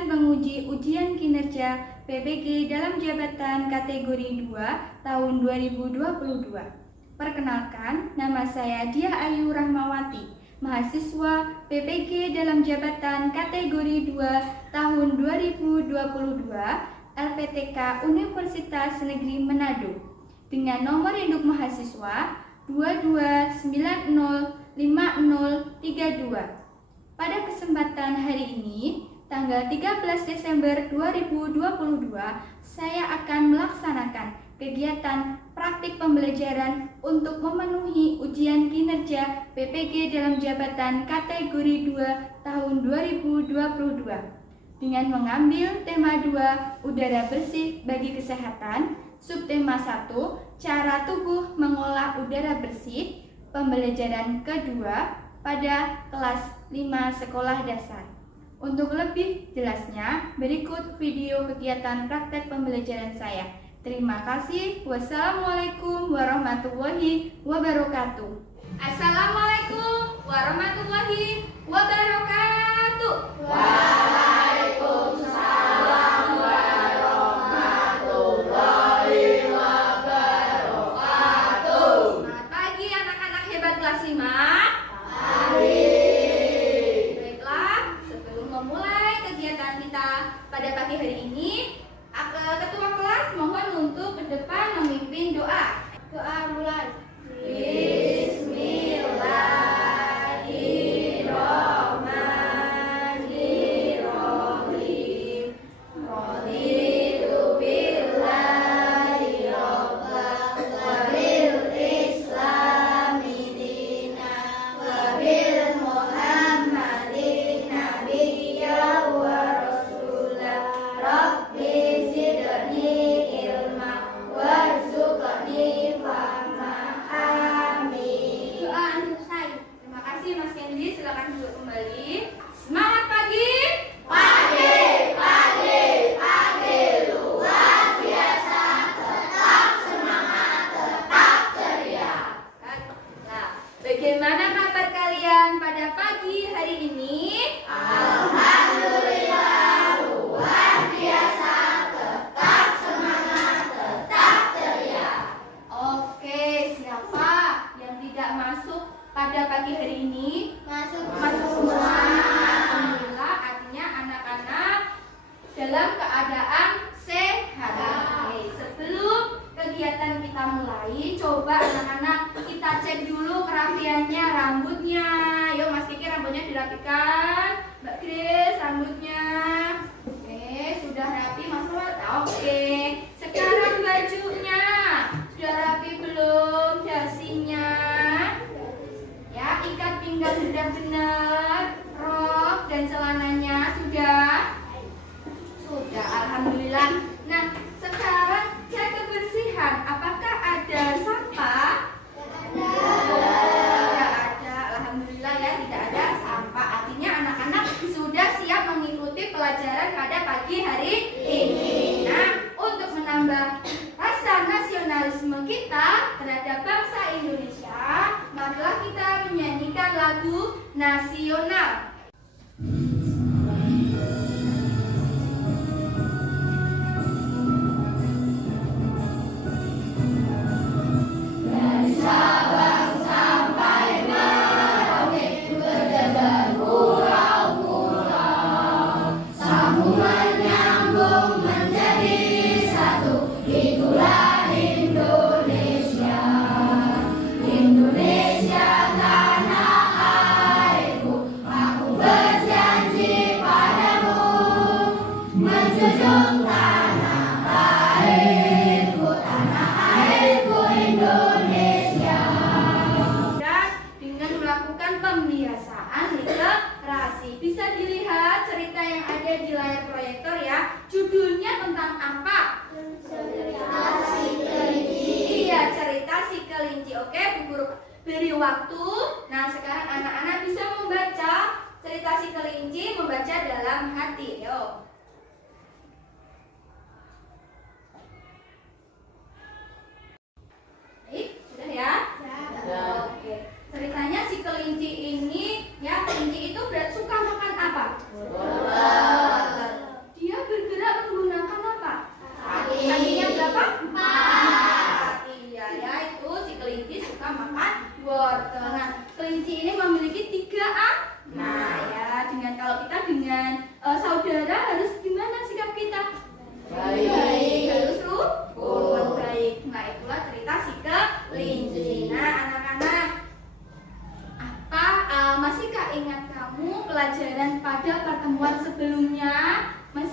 akan menguji ujian kinerja PPG dalam jabatan kategori 2 tahun 2022. Perkenalkan, nama saya Diah Ayu Rahmawati, mahasiswa PPG dalam jabatan kategori 2 tahun 2022 LPTK Universitas Negeri Manado dengan nomor induk mahasiswa 22905032. Pada kesempatan hari ini, tanggal 13 Desember 2022, saya akan melaksanakan kegiatan praktik pembelajaran untuk memenuhi ujian kinerja PPG dalam jabatan kategori 2 tahun 2022 dengan mengambil tema 2, udara bersih bagi kesehatan, subtema 1, cara tubuh mengolah udara bersih, pembelajaran kedua pada kelas 5 sekolah dasar. Untuk lebih jelasnya, berikut video kegiatan praktek pembelajaran saya. Terima kasih. Wassalamualaikum warahmatullahi wabarakatuh. Assalamualaikum warahmatullahi wabarakatuh. Waalaikumsalam warahmatullahi wabarakatuh. Selamat pagi anak-anak hebat kelas 5. Pada pagi hari ini, ketua kelas mohon untuk ke depan memimpin doa. Doa mulai. Bismillahirrahmanirrahim. Raditu billahi rabban wa bil islami dinan wa bil muhammadin nabiyya wa Rabbi zidni ilma warzuqni fahma. Amin. Doa selesai. Terima kasih Mas Kendi, silakan duduk kembali. Semangat pagi. Pagi luar biasa, tetap semangat, tetap ceria. Nah, bagaimana kabar kalian pada pagi hari ini? Alhamdulillah luar biasa, tetap semangat, tetap ceria. Oke, siapa yang tidak masuk pada pagi hari ini? Masuk semua. Alhamdulillah, artinya anak-anak dalam keadaan sehat. Oke, sebelum kegiatan kita mulai, coba anak-anak kita cek dulu kerapiannya rambutnya. Yuk Mas Kiki, rambutnya dirapikan. Mbak Grace, rambutnya. Oke, sudah rapi Mas Fuad? Oke, sekarang bajunya sudah rapi belum? Dasinya ya, ikat pinggang sudah benar, rok dan celananya sudah, alhamdulillah. Nah, sekarang cek kebersihan, apakah ada sampah? Tidak ada, alhamdulillah ya, tidak ada sampah. Artinya anak-anak sudah siap mengikuti pelajaran pada pagi hari ini. Nah, untuk menambah rasa nasionalisme kita terhadap bangsa Indonesia, marilah kita menyanyikan lagu nasional. Dari Sabang sampai Merauke, berjajar pulau-pulau, sambungan nyambung menjadi satu. Itulah Indonesia, Indonesia tanah airku. Aku berjanji padamu, menjunjung tanah airku, Indonesia. Dan dengan melakukan pembiasaan literasi, bisa dilihat cerita yang ada di layar proyektor ya. Judulnya tentang apa? Cerita si kelinci. Iya, cerita si kelinci. Oke, Bu Guru beri waktu. Nah, sekarang anak-anak bisa membaca cerita si kelinci, membaca dalam hati. Yo. Baik, sudah ya? Oke. Ceritanya si kelinci ini, ya, kelinci itu suka makan apa? Wortel.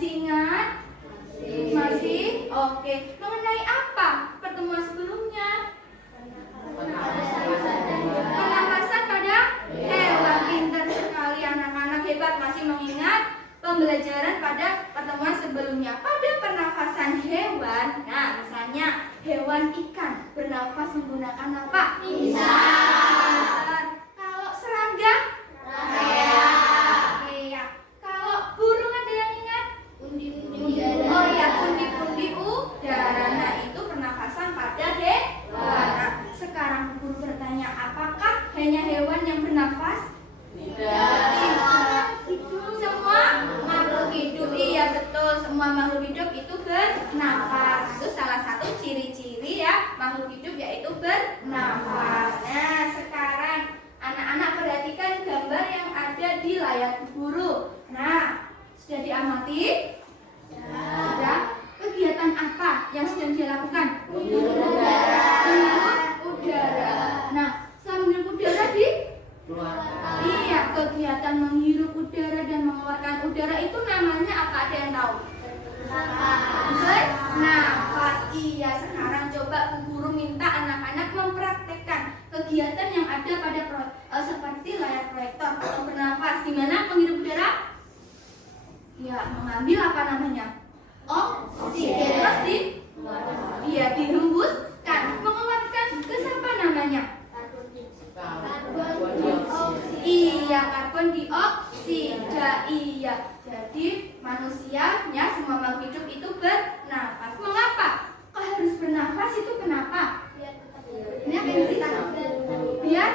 Masih ingat? Masih? Oke. Mengenai apa pertemuan sebelumnya? Pernafasan pada hewan. Pintar sekali anak-anak, hebat, masih mengingat pembelajaran pada pertemuan sebelumnya. Pada pernafasan hewan, nah misalnya hewan ikan bernafas menggunakan apa? Pintar. Kalau serangga? Iya. Kalau burung ada yang ingat? Oh ya, pundi-pundi udara. Nah, itu pernafasan pada hewan. Nah, sekarang guru bertanya, apakah hanya hewan yang bernafas? Tidak. Semua makhluk hidup. Iya betul, semua makhluk hidup itu bernafas. Itu salah satu ciri-ciri ya makhluk hidup, yaitu bernafas. Nah, sekarang anak-anak perhatikan gambar yang ada di layar guru. Nah, sudah diamati? Sudah. Kegiatan apa yang sedang dia lakukan? Menghirup udara. Nah, setelah menghirup udara iya, kegiatan menghirup udara dan mengeluarkan udara itu namanya apa? Ada yang tahu? Bernafas. Iya, sekarang coba Bu Guru minta anak-anak mempraktekkan kegiatan yang ada pada seperti layar proyektor atau bernafas. Gimana menghirup udara? Ya, mengambil apa namanya? Oksigen. Terus dihembuskan. Mengeluarkan gas apa namanya? Iya, karbon dioksida. Iya. Jadi manusianya, semua makhluk hidup itu bernafas. Mengapa? Kok harus bernafas itu kenapa? Biar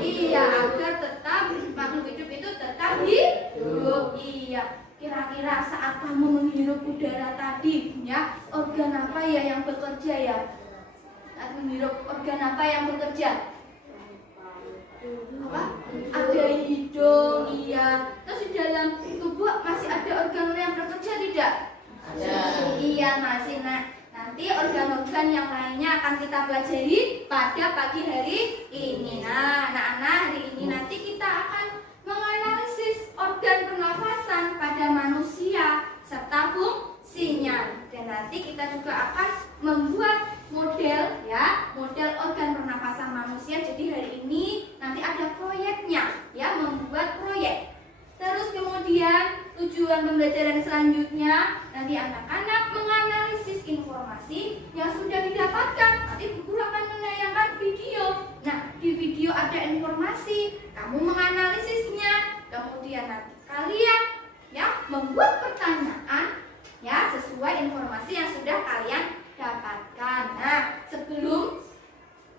iya, agar tetap makhluk hidup itu tetap hidup. Iya. Kira-kira saat kamu menghirup udara tadi, ya, organ apa ya yang bekerja ya? Saat menghirup, organ apa yang bekerja? Apa? Ada hidung, iya. Terus di dalam tubuh masih ada organ yang bekerja tidak? Ada. Iya, masih. Nah, nanti organ-organ yang lainnya akan kita pelajari pada pagi hari ini. Nah, anak-anak, hari ini nanti kita akan menganalisis organ pernafasan pada manusia serta fungsinya. Dan nanti kita juga akan membuat model organ pernafasan manusia. Jadi hari ini nanti ada proyeknya, ya, membuat proyek. Terus kemudian tujuan pembelajaran selanjutnya nanti anak-anak menganalisis informasi yang sudah didapatkan. Nanti guru akan menayangkan video. Nah, di video ada informasi, kamu menganalisisnya. Kemudian nanti kalian ya membuat pertanyaan ya sesuai informasi yang sudah kalian dapatkan. Nah, sebelum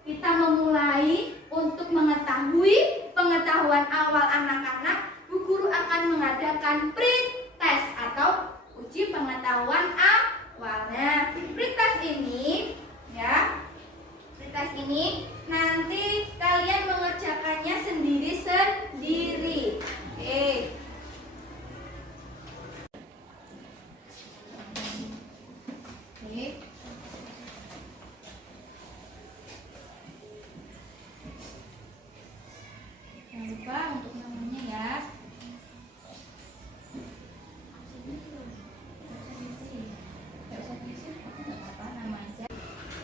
kita memulai untuk mengetahui pengetahuan awal anak-anak, Bu Guru akan mengadakan pretest atau uji pengetahuan awal. Nah, pretest ini ya, pretest ini nanti kalian mengerjakannya sendiri-sendiri. Oke. Jangan lupa untuk namanya ya.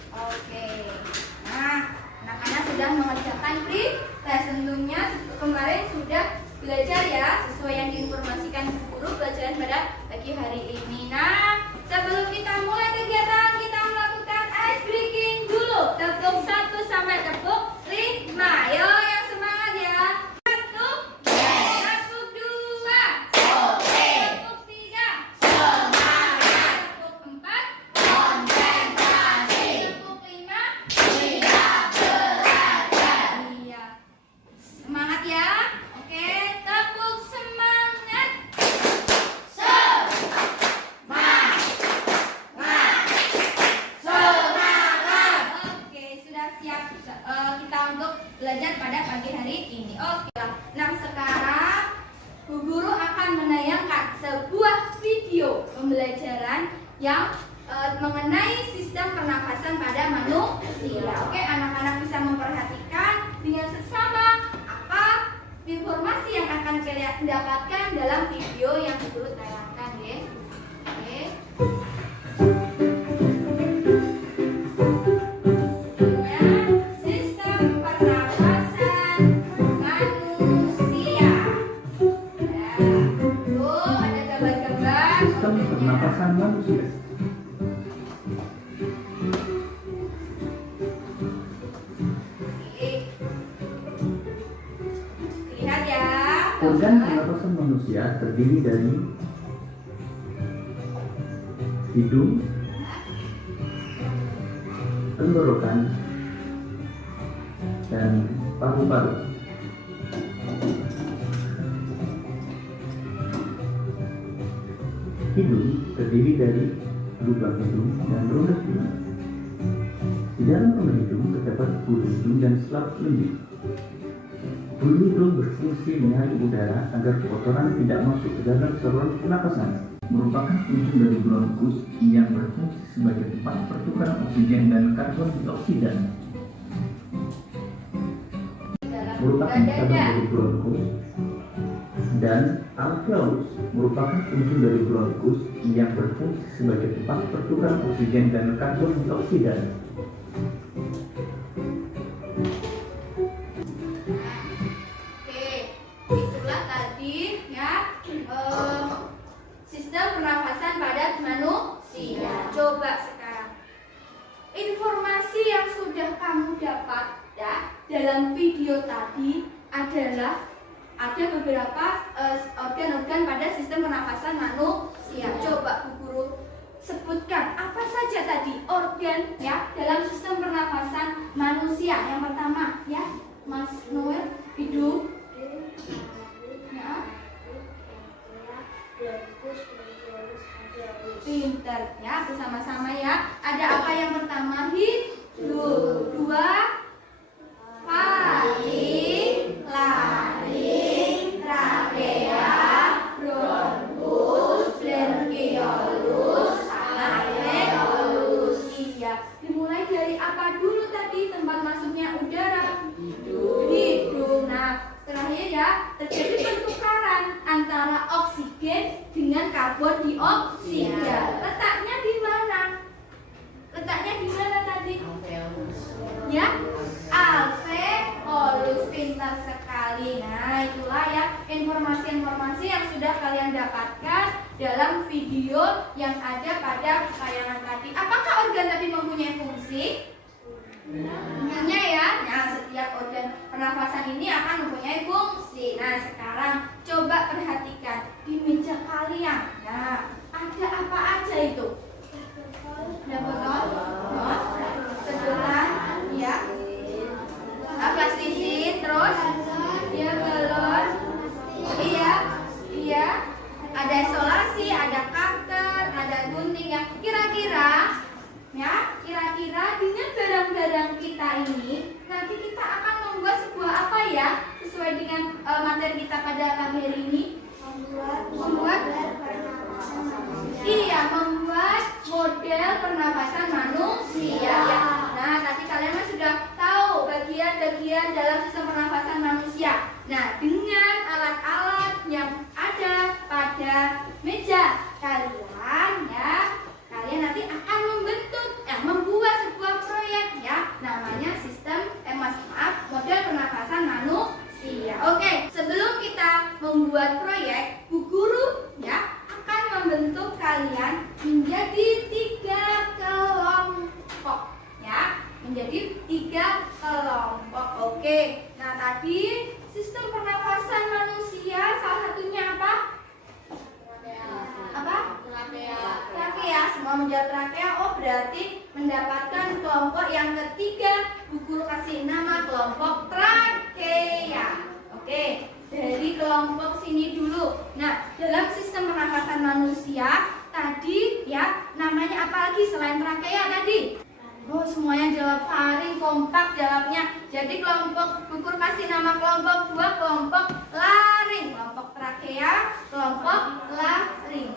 Oke. Nah, anak-anak sudah mengerjakan pretest. Tentunya kemarin sudah belajar ya sesuai yang diinformasikan guru pelajaran pada pagi hari ini. Nah, sebelum kita mulai kegiatan, kita melakukan ice breaking dulu. Tepuk 1 sampai tepuk 5. Ayo yang semangat ya. 1, tepuk 2, tepuk 3, tepuk 4, tepuk 5. Iya. Semangat ya. Oke, tepuk semangat. Oke, sudah siap kita untuk belajar pada pagi hari ini. Oke lah. Nah, sekarang Bu Guru akan menayangkan sebuah video pembelajaran yang mengenai sistem pernafasan pada manusia. Oke, anak-anak bisa memperhatikan dengan seksama apa informasi yang akan kalian dapatkan dalam video yang Bu Guru tayangkan ya. Sistem pernapasan manusia. Lihat ya. Organ pernapasan manusia terdiri dari hidung, tenggorokan, dan paru-paru. Hidung terdiri dari lubang hidung dan rongga hidung. Di dalam rongga hidung terdapat bulu hidung dan selaput lendir. Bulu hidung berfungsi menyaring udara agar kotoran tidak masuk ke dalam saluran pernapasan. Merupakan ujung dari bronkus yang berfungsi sebagai tempat pertukaran oksigen dan karbon dioksida. Merupakan cabang dari bronkus, dan alveolus merupakan ujung dari bronkus yang berfungsi sebagai tempat pertukaran oksigen dan karbon dioksida. Itulah tadi ya sistem pernafasan pada manusia. Coba sekarang informasi yang sudah kamu dapat ya dalam video tadi adalah ada beberapa organ-organ pada sistem pernafasan manusia. Coba Bu Guru sebutkan apa saja tadi organ ya dalam sistem pernafasan manusia. Yang pertama ya Mas Noel, hidung. Ya. Pinter ya, bersama-sama ya. Ada apa yang pertama? Hidung. Dua, faring, laring, trakea, bronkus, bronkiolus, sama alveolus. Iya. Dimulai dari apa dulu tadi tempat masuknya udara? Hidung. Nah, terakhir ya, terjadi pertukaran antara oksigen dengan karbon dioksida. Letaknya di mana? Letaknya di mana tadi? Ya, alveolus. Pintar sekali. Nah, itulah ya informasi-informasi yang sudah kalian dapatkan dalam video yang ada pada tayangan tadi. Apakah organ tadi mempunyai fungsi? Punya ya. Nah, setiap organ pernafasan ini akan mempunyai fungsi. Nah, sekarang coba perhatikan di meja kalian. Nah, ada apa aja itu? Ada botol, sedotan, ya. Plastisin, terus ya galon. Iya. Ada isolasi, ada cutter, ada gunting ya. Kira-kira dengan barang-barang kita ini nanti kita akan membuat sebuah apa ya sesuai dengan materi kita pada pagi hari ini membuat model pernafasan manusia ya. Nah, tadi kalian kan sudah tahu bagian-bagian dalam sistem pernafasan manusia. Nah, dengan alat-alat yang ada pada meja kalian ya, kalian nanti akan membuat sebuah proyek ya, namanya sistem model pernafasan manusia. Oke, sebelum kita membuat proyek, Bu Guru ya akan membentuk kalian menjadi 3 kelompok ya, menjadi 3 kelompok. Oke, nah tadi sistem pernafasan manusia salah satunya apa? Trakea. Semua menjawab trakea. Oh, berarti mendapatkan kelompok yang ketiga. Bu Guru kasih nama kelompok trakea. Oke, dari kelompok sini dulu. Nah, dalam sistem pernafasan manusia tadi ya, namanya apa lagi selain trakea tadi? Oh, semuanya jawab faring, kompak jawabnya. Jadi kelompok Bu Guru kasih nama kelompok 2, kelompok laring. Kelompok trakea, kelompok laring.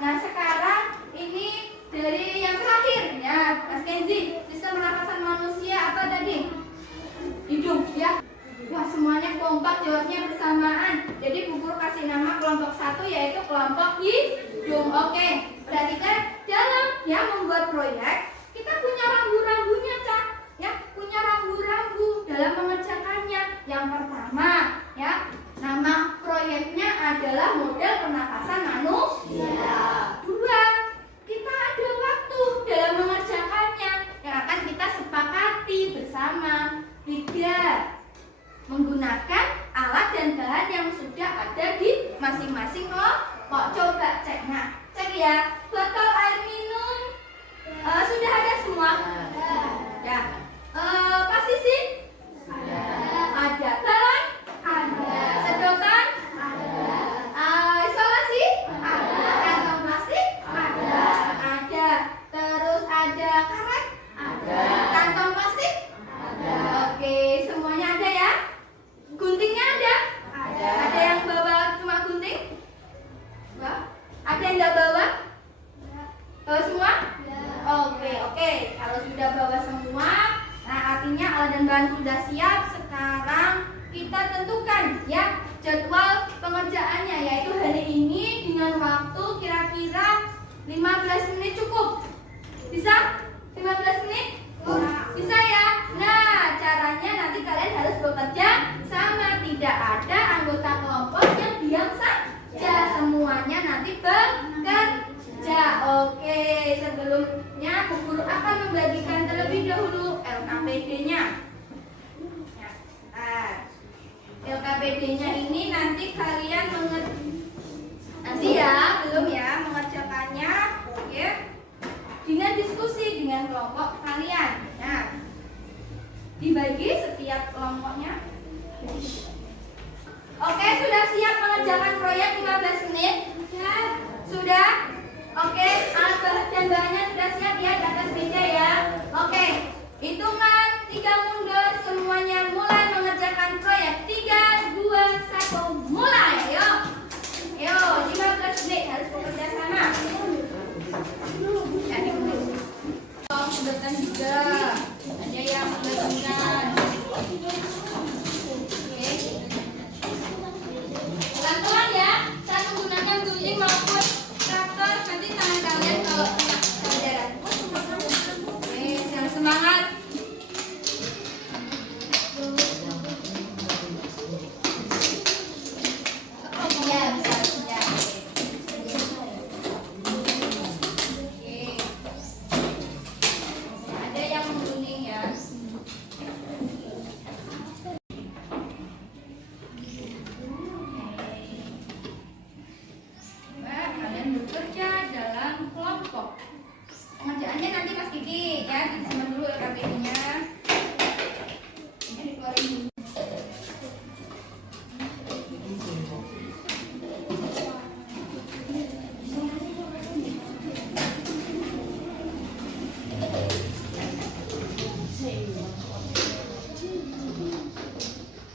Nah, sekarang ini dari yang terakhir ya, Mas Kenzi, sistem pernafasan manusia apa tadi? Hidung ya. Wah, semuanya kompak jawabnya bersamaan. Jadi Bu Guru kasih nama kelompok 1 yaitu kelompok hidung. Oke, perhatikan dalam ya membuat proyek kita punya rambu-rambunya, Cak. Ya, punya rambu-rambu dalam mengerjakannya. Yang pertama ya, nama proyeknya adalah model pernafasan manusia. ya. Botol air minum sudah ada semua? Ya. Plastik? Ada. Galon? Ada. Sedotan? Isolasi? Ada. Kantong plastik? Ada. Ada. Terus ada karet? Ada. Kantong plastik? Ada. Oke, semuanya ada ya? Guntingnya ada? Ada. Ada yang bawa cuma gunting? Ada yang nggak bawa? Bawa semua? Oke. Kalau sudah bawa semua, nah artinya alat dan bahan sudah siap. Sekarang kita tentukan ya jadwal pengerjaannya, yaitu hari ini dengan waktu kira-kira 15 menit cukup. Bisa? 15 menit? Bisa ya? Nah, caranya nanti kalian harus bekerja sama. Tidak ada anggota kelompok yang diam saja. Semuanya nanti bekerja. Oke, sebelumnya Bu Guru akan membagikan terlebih dahulu LKPD-nya. LKPD-nya ini nanti kalian mengerjakannya ya dengan diskusi dengan kelompok kalian. Nah, dibagi setiap kelompoknya. Oke, sudah siap mengerjakan proyek 15 menit? Sudah? Oke, alat dan bahannya sudah siap ya di atas meja ya. Oke, hitungan 3 mundur, semuanya mulai mengerjakan proyek. 3, 2, 1, mulai. Ayo, 15 menit harus bekerja sama. Sedotan juga ada yang menggabungkan. Oke, pelan-pelan ya, saat menggunakan gunting maupun traktor, nanti tangan kalian kalau kena pelajaran. Oke, yang semangat. Iya, bisa. Ada yang menggunting ya. Kalian bekerja dalam kelompok. Pengerjaannya nanti Mas Kiki ya, disimpan dulu LKPD-nya. Ini dikeluarin dulu.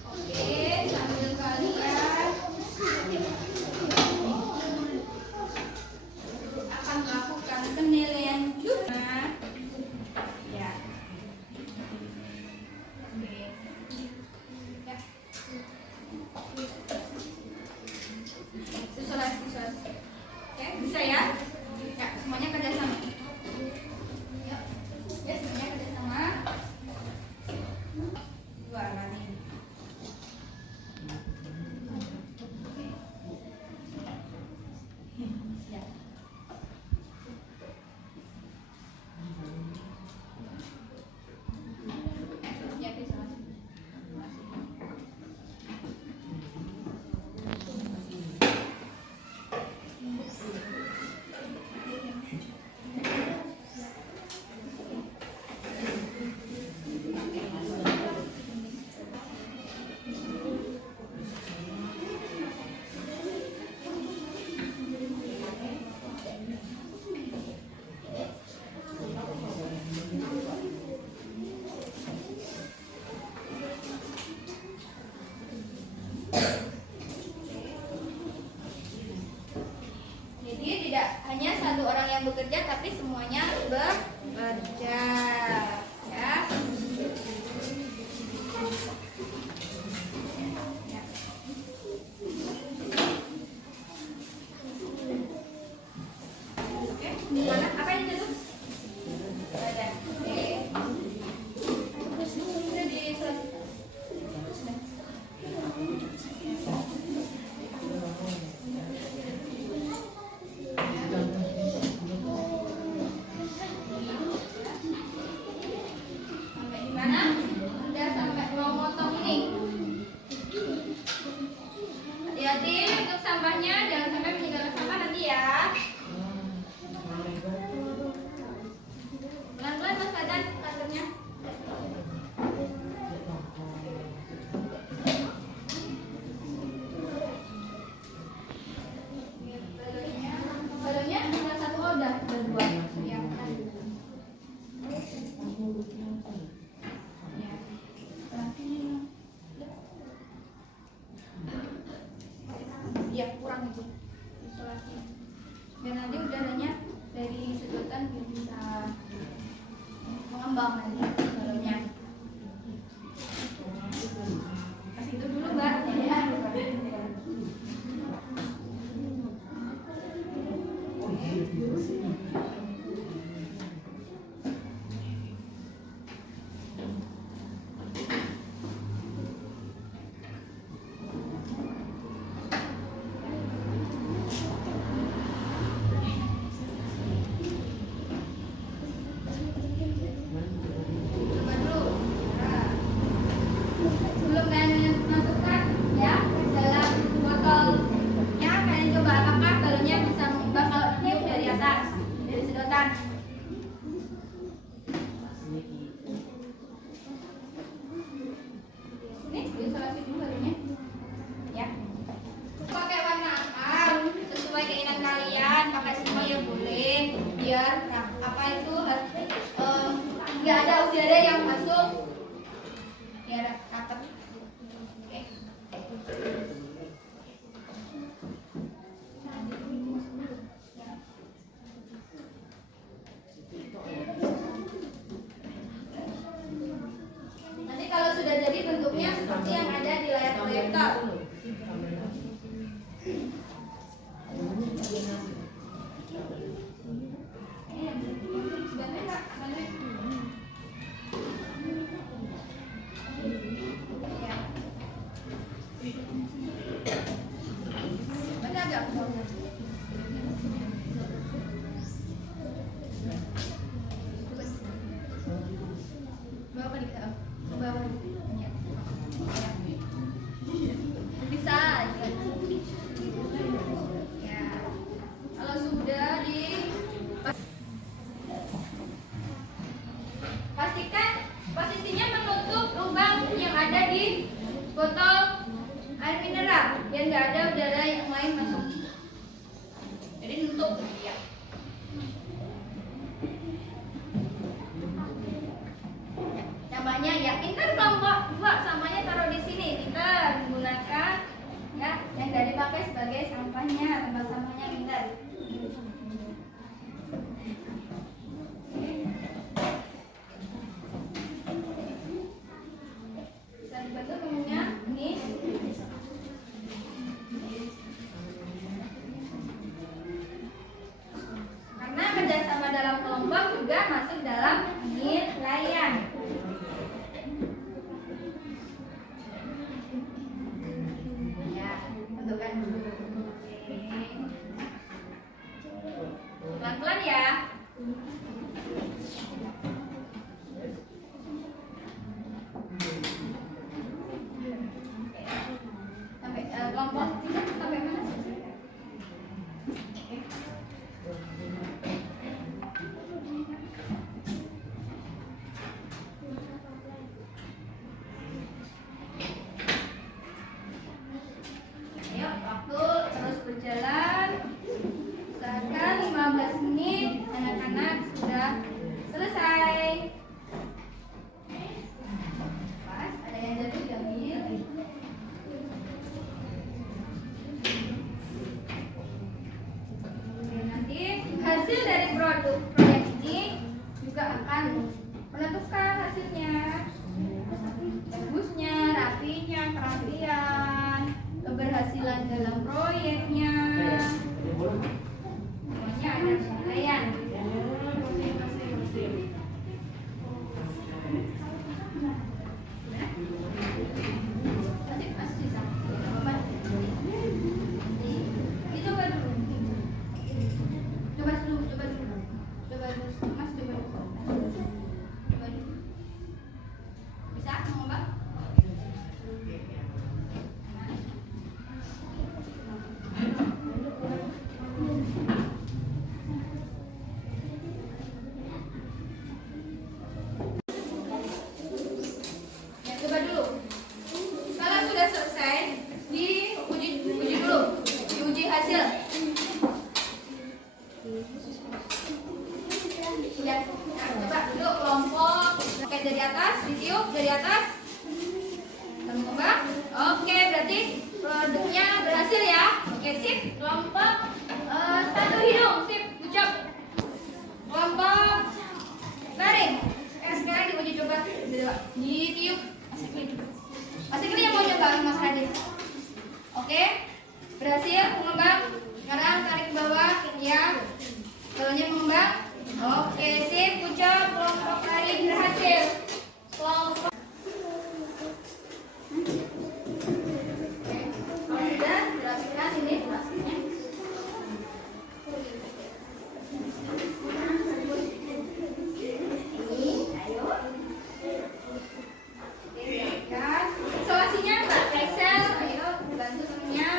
Oke, sambil kalian akan melakukan penilaian juga. Ya. Oke. Ya. Susulan. Oke, bisa ya? Ya, semuanya kerjasama. Yuk. Ya, semuanya kerjasama. Dua lagi. Ya. Ya, bisa masuk. Jadi tidak hanya satu orang yang bekerja, tapi semuanya bekerja. Ya. Oke, mana? Apa yang jatuh? Ada. Oke. Sudah diselesaikan. Sampai di mana? Sudah sampai mau motong ini. Hati-hati untuk sampahnya, jangan sampai meninggalkan sampah nanti ya. nanti udaranya dari sedotan bisa mengembang nanti dalamnya. Kasih itu dulu Mbak. Ya. Sebelum kalian masukkan ya ke dalam botolnya, kalian coba apakah balonnya bisa mengembang kalau ditiup dari atas, dari sedotan. Ini diisolasi dulu balonnya ya. Pakai warna apa sesuai keinginan kalian, pakai semua ya boleh, biar apa itu nggak ada udara yang masuk, biar rapat. Oke. Nanti kalau sudah jadi bentuknya seperti yang ada di layar proyektor. Bisa. Ya. Kalau sudah pastikan posisinya menutup lubang yang ada di botol air mineral biar nggak ada udara yang lain masuk. Jadi nutup ya. Namanya ya pintar kelompok 2 samanya taruh di sini. Pintar menggunakan ya yang dari pakai sebagai sampahnya, tempat sampahnya pintar. Bisa dibantu temunya ini. Karena kerjasama dalam kelompok juga masuk dalam penilaian. Ya, bentukkan dulu. Pelan-pelan ya. Sampai kelompok sampai mana? Ayo, waktu terus berjalan. Usahakan 15 menit anak-anak sudah selesai. Pas, ada yang jatuh diambil. Oke, nanti hasil dari produk proyek ini juga akan menentukan hasilnya. Bagusnya, rapinya, kerapian, keberhasilan dalam proyeknya. Semuanya ada penilaian. Masih bisa. Coba dulu. Coba dulu. Mas coba dulu. Bisa ngomong? Ya, coba dulu. Kalau sudah selesai, diuji dulu, diuji hasil. Ya, nah, coba dulu kelompok. Oke, dari atas, ditiup dari atas. Teman-teman, oke, berarti produknya berhasil ya. Oke, sip. Kelompok 1 hidung, sip. Balonnya mengembang. Oke, sip. Ucap kelompok lain berhasil. Kelompok. Oke, kalau sudah jelaskan ini jelasnya. Ini, ayo. Kan solusinya Mbak Excel, ayo bantu temennya.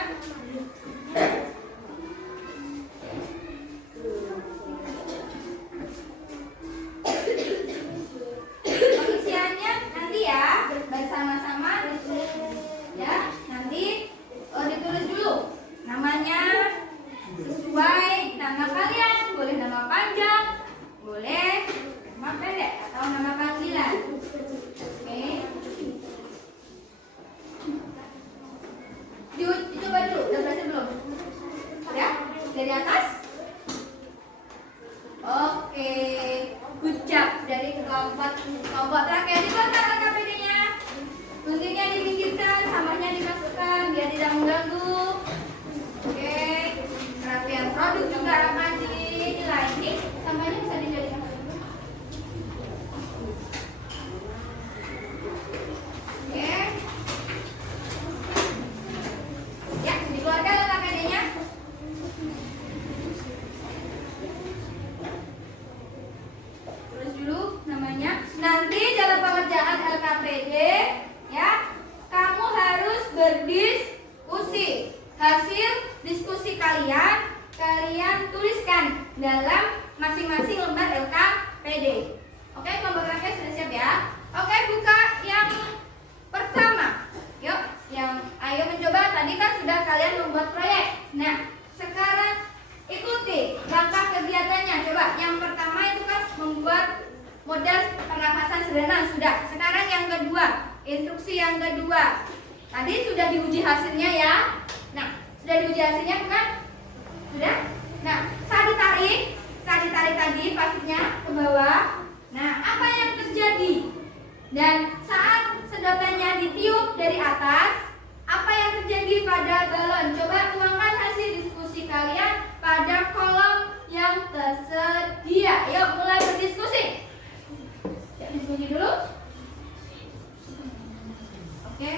Pengisiannya nanti ya bersama-sama ya, nanti ditulis dulu namanya sesuai nama kalian, boleh nama panjang, boleh nama pendek atau nama panggilan. Oke. Coba dulu, udah berhasil belum? Ya, dari atas. Oke, good job dari kelompok terakhir. Dibongkar LKPD-nya. Guntingnya dipinggirkan, sampahnya dimasukkan biar tidak mengganggu. Oke, kerapian produk juga akan dinilai. Ini sampahnya bisa dijadikan. Oke. Ya, dikeluarkan LKPD-nya. Tulis dulu namanya. Nanti dalam pengerjaan LKPD ya, kamu harus berdiskusi. Hasil diskusi kalian tuliskan dalam masing-masing lembar LKPD. Oke, kelompok terakhir sudah siap ya? Oke, buka yang pertama. Yuk, ayo mencoba. Tadi kan sudah kalian membuat proyek. Nah, sekarang ikuti langkah kegiatannya. Coba yang pertama itu kan membuat model pernapasan sederhana sudah. Sekarang yang kedua, instruksi yang kedua. Tadi sudah diuji hasilnya ya. Nah, sudah diuji hasilnya bukan? Sudah? Nah, saat ditarik tadi plastiknya ke bawah. Nah, apa yang terjadi? Dan saat sedotannya ditiup dari atas, apa yang terjadi pada balon? Coba tuangkan hasil diskusi kalian pada kolom yang tersedia. Yuk, mulai berdiskusi. Ya, diskusi dulu. Oke.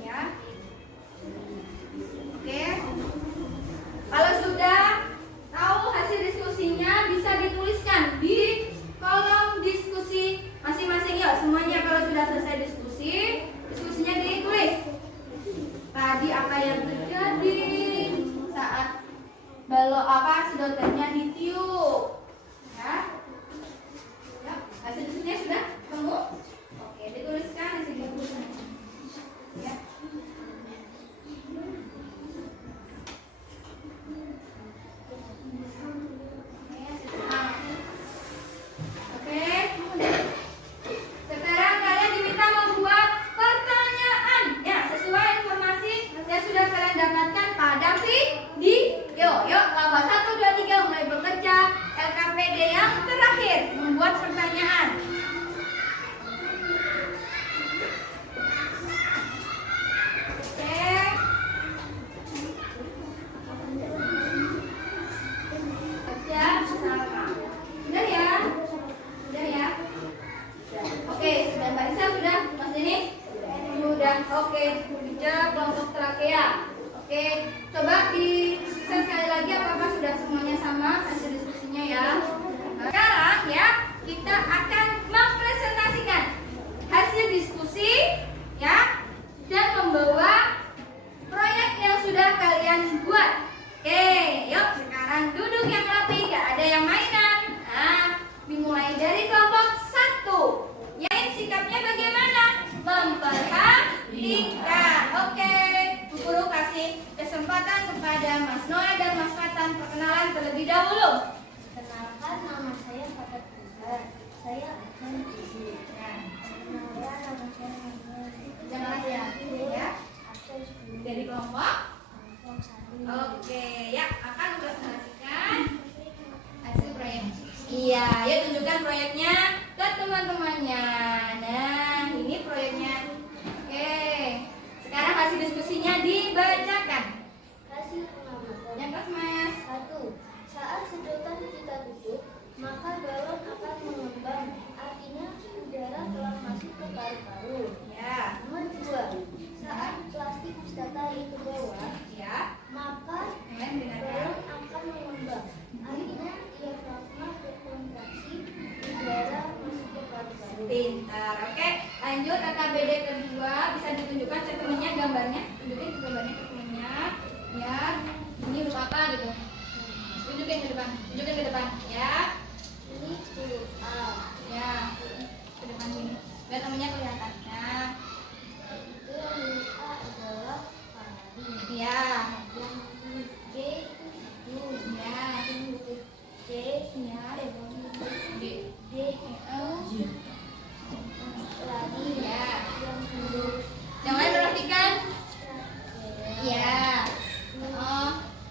Ya. Oke. Kalau sudah tahu hasil diskusinya, bisa dituliskan di kolom diskusi masing-masing. Yuk, semuanya kalau sudah selesai diskusinya ditulis. Tadi apa yang terjadi saat sedotannya ditiup. Ya. Ya, hasil diskusinya sudah ketemu? Oke, dituliskan hasil diskusinya. Ya. Sekarang kalian diminta membuat pertanyaan ya, sesuai informasi yang sudah kalian dapatkan pada video. Yuk, laba 1, 2, 3 mulai bekerja. LKPD yang terakhir membuat pertanyaan. Oke, bicara kelompok trakea. Oke, coba disisir sekali lagi apakah sudah semuanya sama hasil diskusinya ya. Sekarang ya, kita akan mempresentasikan hasil diskusi ya, dan membawa proyek yang sudah kalian buat. Oke, yuk sekarang duduk yang rapi, gak ada yang mainan. Nah, dimulai dari kelompok 1. Yang sikapnya bagaimana? Memperhatikan. Oke, Bu Guru kasih kesempatan kepada Mas Noah dan Mas Fatan perkenalan terlebih dahulu. Kenalkan, nama saya Fatan Rizal. Saya akan nama saya Jangan ya, dari kelompok. Oke, ya akan mempresentasikan hasil proyek. Iya, ya tunjukkan proyeknya ke teman-temannya. Nah, ini proyeknya. Oke, sekarang hasil diskusinya dibacakan. Hasil pengamatan Yang kelas Mas. KKBD kedua bisa ditunjukkan ke temennya gambarnya, tunjukin gambarnya ke temennya. Ya, ini huruf apa gitu? Tunjukin ke depan, ya. Ini huruf A. Ya, ke depan sini. Biar temennya kelihatan. Nah, Itu yang huruf A adalah pari. ya, Yang huruf B itu hidung. ya, Yang huruf C ya, yang huruf D, D itu lari. ya. Yang huruf Jangan perhatikan. trakea. Ya. Oh,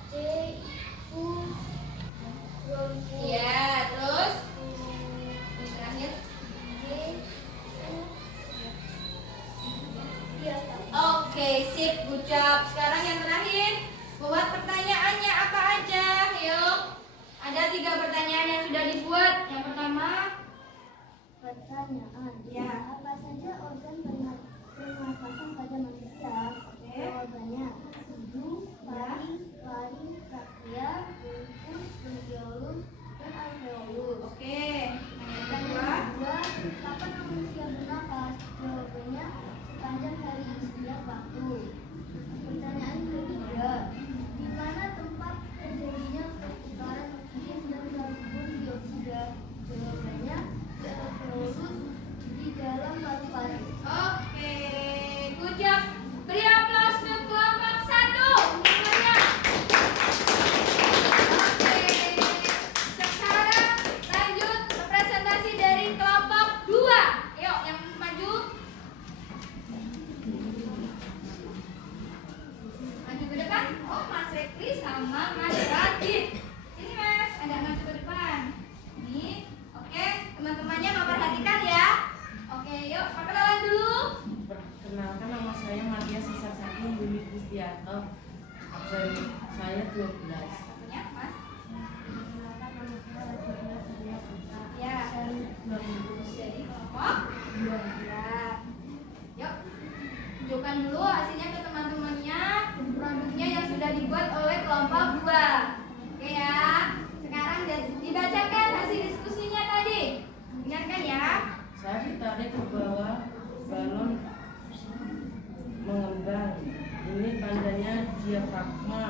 C itu bronkus. ya. Terus ini terakhir. D itu diafragma. Oke, sip, good job. Sekarang yang terakhir, buat pertanyaannya apa aja? Yuk. Ada 3 pertanyaan yang sudah dibuat. Yang pertama, Pertanyaan. Ya. Apa saja organ pernafasan pada manusia? Oke. Jawabannya hidung, paru, laring, trakea, bronkus, bronkiolus, dan alveolus. oke. Yang Dan kedua, yang kedua, kapan manusia bernafas? Jawabannya sepanjang hari setiap waktu. Pertanyaan ketiga, di mana tempat terjadinya pertukaran oksigen dan karbon dioksida? Jawabannya di alveolus di dalam paru-paru. oke, good job. Beri aplaus untuk kelompok 1. Semuanya. Oke. Sekarang lanjut ke presentasi dari kelompok 2. Yuk, yang maju. Maju ke depan. Oh, Mas Rekli sama Mas Radit. Sini Mas, agak maju ke depan. Ini, oke. Teman-temannya memperhatikan ya. Oke, yuk, perkenalan dulu. Perkenalkan, nama saya Matia Sisasaki Yuli Kristianto. Absen saya 12. Satunya, Mas. Perkenalkan nama saya Raja Surya Putra. Ya. Saya 20. Jadi kelompok 2. Ya. Yuk, tunjukkan dulu hasilnya ke teman-temannya. Produknya yang sudah dibuat oleh kelompok 2. Oke ya. Sekarang dibacakan hasil diskusinya tadi. Ingatkan ya. Saya ditarik ke bawah balon mengembang. Ini tandanya diafragma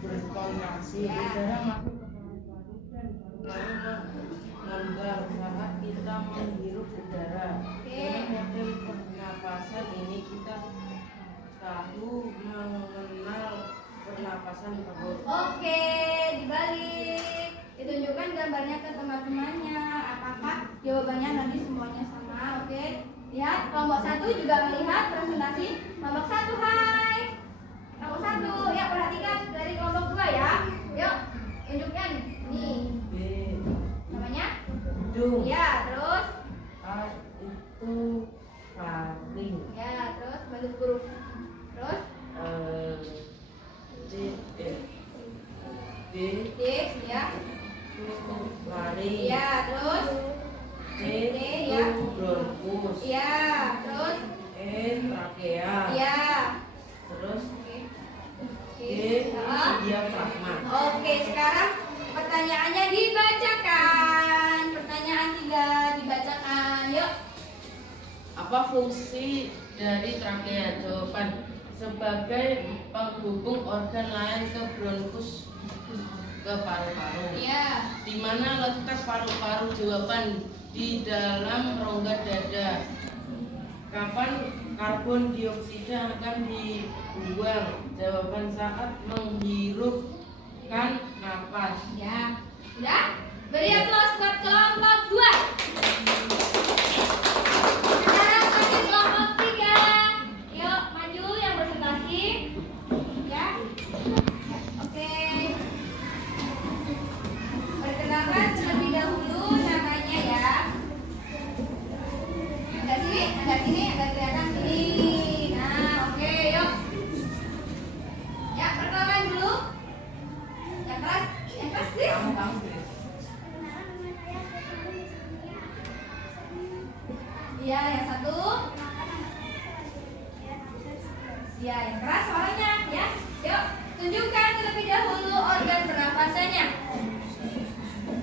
berkontraksi. Ya. Udara masuk ke paru-paru dan paru-paru mengembang saat kita menghirup udara. Oke. Dengan model pernapasan ini kita tahu mengenal pernapasan perut. Oke, dibalik. Ditunjukkan gambarnya ke teman-temannya. Apakah jawabannya nanti semuanya sama? Oke. Lihat, kelompok 1 juga melihat presentasi kelompok 1. Hai. Kelompok 1, ya perhatikan dari kelompok 2 ya. Yuk, tunjukkan. Nih, B. namanya? Hidung. Ya, terus? A itu paling. Ya, terus bentuk huruf. Terus? D D D, ya. itu lari. Ya, terus? D D, itu ya. bronkus. Ya, terus? E trakea. Ya. Terus Oke. D Oke. diafragma. Oke, sekarang pertanyaannya dibacakan. Pertanyaan 3 dibacakan. Yuk. Apa fungsi dari trakea? Jawaban sebagai penghubung organ lain ke bronkus ke paru-paru. Ya. Di mana letak paru-paru? Jawaban di dalam rongga dada. Kapan karbon dioksida akan dibuang? Jawaban saat menghirupkan napas. Ya. Sudah? Beri aplaus buat kelompok 2. Sekarang lanjut kelompok 3. Yuk, maju yang presentasi. Ya. Oke. Perkenalkan terlebih dahulu namanya ya. Agak sini, agak kelihatan sini. Nah, oke, yuk. Ya, perkenalan dulu. Yang keras, please. Kamu Grace. Iya, yang satu. Iya, yang keras suaranya ya. Yuk, tunjukkan terlebih dahulu organ pernapasannya.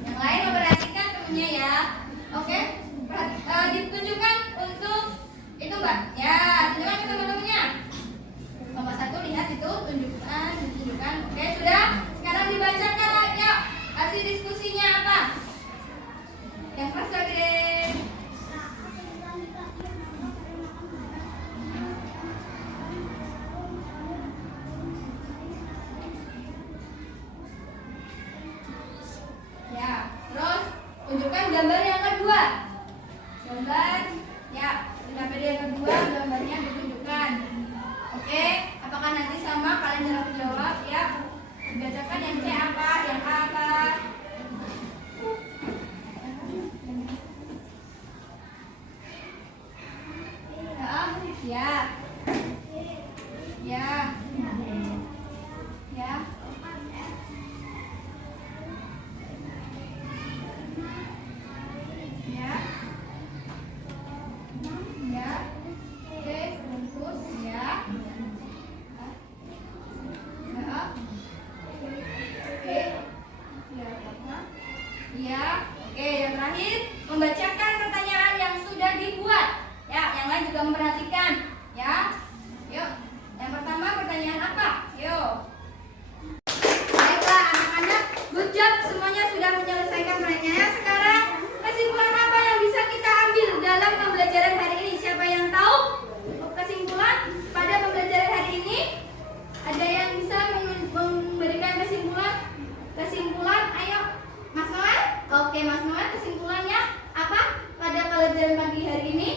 Yang lain memperhatikan temennya ya. Oke, ditunjukkan tunjukkan gambar yang kedua. Gambar, ya, gambar yang kedua, gambarnya ditunjukkan. Oke, apakah nanti sama kalian harus jawab ya? Dibacakan yang C apa, yang A apa? Ya, ya, ya. Ya. Ya. Oke, bungkus ya. Ya. Oke. Ya, apa? Ya. Oke, yang terakhir membacakan pertanyaan yang sudah dibuat. Ya, yang lain juga memperhatikan. Ya. Yuk. Yang pertama pertanyaan apa? Yuk. Baiklah anak-anak, good job, semuanya sudah menyelesaikan pertanyaannya. Sekarang kesimpulan apa yang bisa kita ambil dalam pembelajaran hari ini? Siapa yang tahu kesimpulan pada pembelajaran hari ini? Ada yang bisa memberikan kesimpulan? Kesimpulan, ayo Mas Noel. Oke Mas Noel, kesimpulannya apa pada pelajaran pagi hari ini?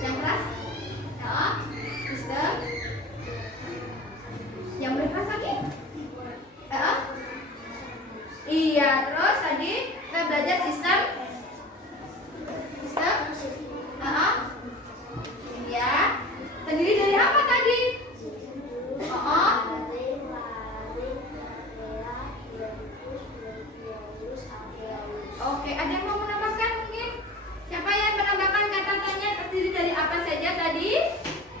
Yang keras? Ya, sistem. Yang berkeras lagi? Iya, terus tadi kita belajar sistem. Iya. Terdiri dari apa tadi? Oke, ada yang mau menambahkan mungkin? Siapa yang menambahkan kata tanya terdiri dari apa saja tadi?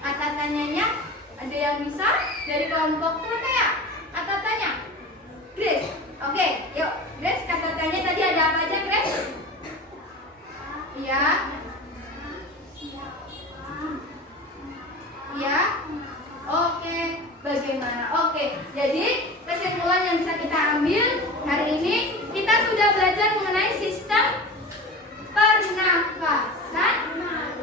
Kata tanyanya ada yang bisa dari kelompok berapa ya? Kata tanya Grace. Oke, yuk Grace, kata tanya tadi ada apa aja Grace? Iya. Iya. Oke, bagaimana? Oke, jadi kesimpulan yang bisa kita ambil hari ini, kita sudah belajar mengenai sistem pernafasan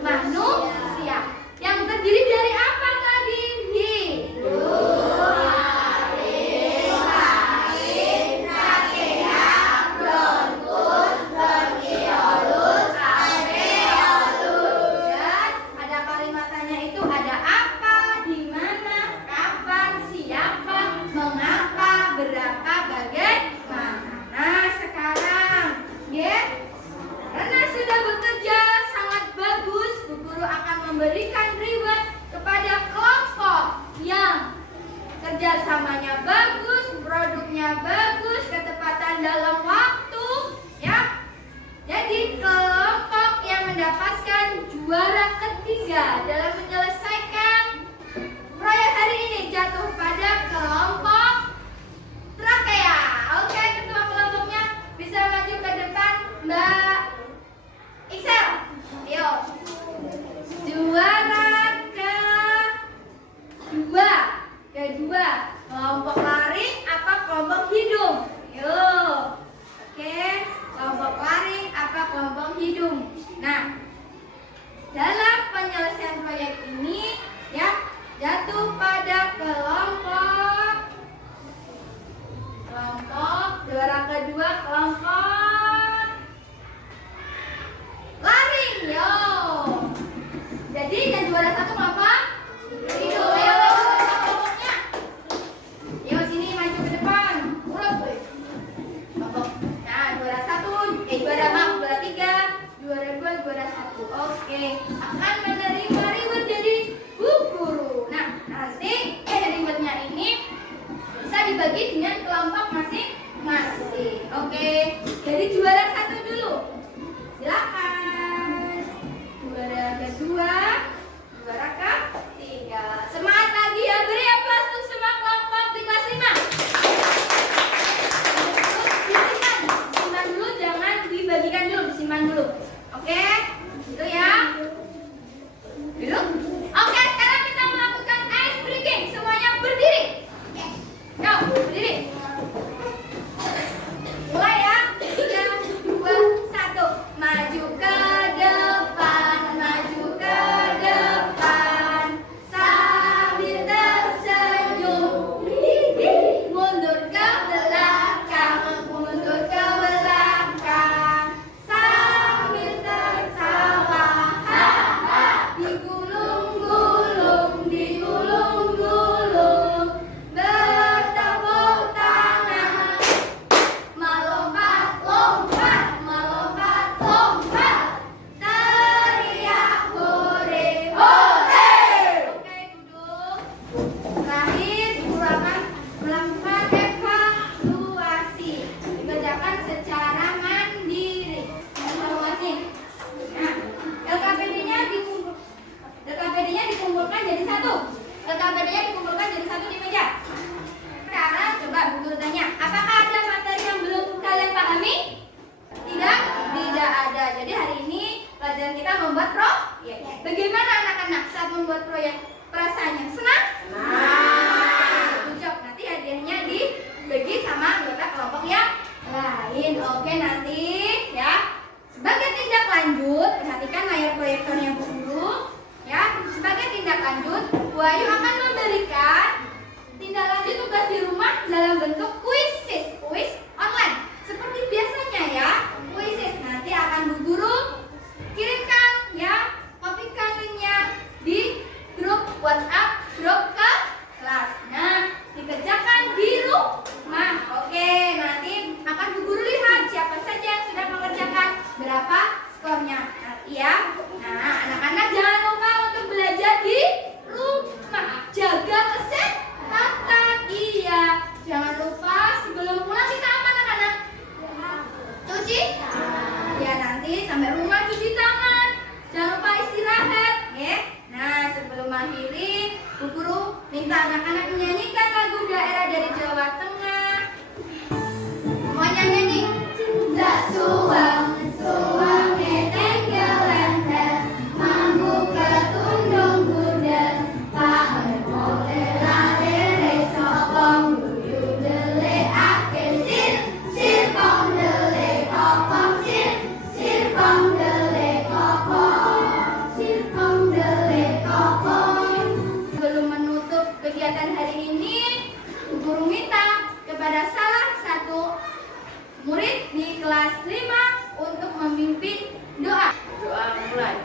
manusia yang terdiri dari apa tadi? Hidung, taring, langit, trakea, bronkus, bronkiolus, alveolus. Dan ada kalimat tanya itu ada apa, di mana, kapan, siapa, mengapa, berapa, bagaimana. Nah sekarang, ya, karena sudah bekerja sangat bagus, Bu Guru akan memberikan reward kepada kelompok yang kerjasamanya bagus, produknya bagus, ketepatan dalam waktu, ya. Jadi kelompok yang mendapatkan juara ketiga dalam menyelesaikan proyek hari ini jatuh pada kelompok trakea. Oke, ketua kelompoknya bisa maju ke depan, Mbak Excel. Yuk. Juara kedua kelompok lari apa kelompok hidung? Yuk. Oke, kelompok lari apa kelompok hidung? Nah, dalam penyelesaian proyek ini ya jatuh pada kelompok juara kedua kelompok lari. Yo. Jadi yang juara satu kelompok hidung. Ayo kelompoknya. Yo sini maju ke depan. Urut. Kelompok. Nah, juara tiga, juara dua, juara satu. Oke. Akan menerima reward jadi Bu Guru. Nah, nanti rewardnya ini bisa dibagi dengan kelompok masing-masing. Oke. Jadi juara satu dulu. Silakan. Juara kedua, juara ketiga. Semangat lagi ya, beri aplaus untuk semua kelompok di kelas 5. Disimpan dulu, jangan dibagikan dulu, disimpan dulu. Oke? Itu ya. Duduk. Oke, sekarang kita melakukan ice breaking. Semuanya berdiri. Yuk, berdiri. Mulai ya. 3, 2, 1. Maju ke depan, maju ke depan. Sambil tersenyum. Mundur ke belakang, mundur ke belakang. bentuk kuisis, kuis online. Seperti biasanya ya, kuisis nanti akan Bu Guru kirimkan ya, kopikan linknya di grup WhatsApp grup ke kelas. Nah, dikerjakan di rumah. Oke, nanti akan Bu Guru lihat siapa saja yang sudah mengerjakan, berapa skornya nanti ya. Nah, anak-anak jangan lupa untuk belajar di rumah. Jaga kesehatan. Iya, jangan lupa sebelum pulang kita apa anak-anak? Cuci? Ya, nanti sampai rumah cuci tangan. Jangan lupa istirahat, ya. Nah, sebelum akhiri, Bu Guru minta anak-anak menyanyikan lagu daerah dari Jawa Tengah. Semuanya nyanyi. Suang, suang, tenggelen, mambu ketundung gudeg, paher pole lare resokong, guyu dele ake sir, sirpong dele kopong sir, sirpong dele kopong, sirpong dele kopong. Sebelum menutup kegiatan hari ini, Bu Guru minta kepada salah satu murid di kelas 5 untuk memimpin doa. Doa mulai.